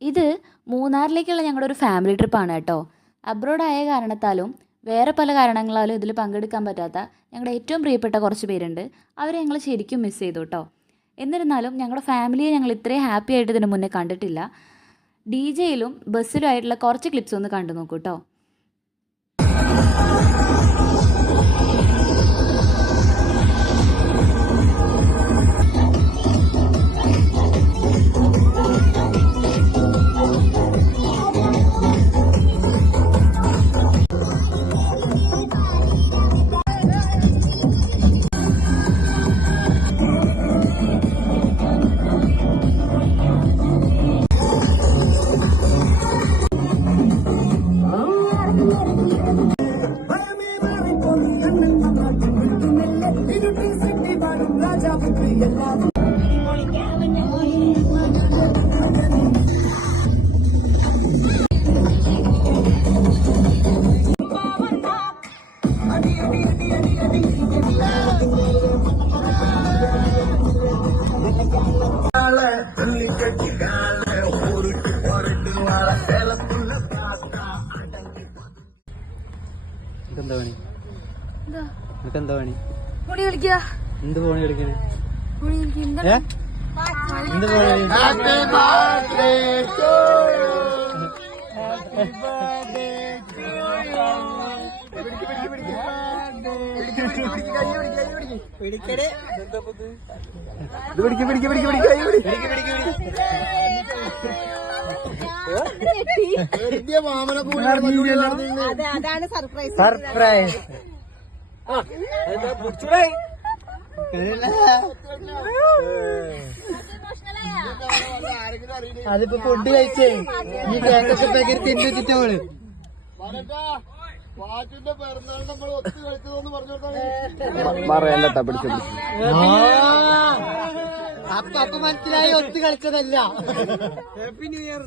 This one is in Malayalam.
ഇത് മൂന്നാറിലേക്കുള്ള ഞങ്ങളുടെ ഒരു ഫാമിലി ട്രിപ്പാണ് കേട്ടോ. അബ്രോഡ് ആയ കാരണത്താലും വേറെ പല കാരണങ്ങളാലും ഇതിൽ പങ്കെടുക്കാൻ പറ്റാത്ത ഞങ്ങളുടെ ഏറ്റവും പ്രിയപ്പെട്ട കുറച്ച് പേരുണ്ട്. അവരെ ഞങ്ങൾ ശരിക്കും മിസ് ചെയ്തു കേട്ടോ. എന്നിരുന്നാലും ഞങ്ങളുടെ ഫാമിലിയെ ഞങ്ങൾ ഇത്രയും ഹാപ്പി ആയിട്ട് ഇതിന് മുന്നേ കണ്ടിട്ടില്ല. DJ-യിലും ബസ്സിലും ആയിട്ടുള്ള കുറച്ച് ക്ലിപ്സ് ഒന്ന് കണ്ടു നോക്കൂ കേട്ടോ. എന്താ പണി? എന്താ പണി? ഫോണി കളിക്കുക. എന്ത് ഫോണി കളിക്കണേ? എന്ത് അതാണ് സർപ്രൈസ്. സർപ്രൈസ്. അതിപ്പോ ഫുഡ് കഴിച്ചേ ഈ കേക്കൊക്കെ പാക്കറ്റ് തിന്നു വെച്ചിട്ടോള് അപ്പൊ മനസ്സിലായി ഒത്തു കളിച്ചതല്ല. Happy new year.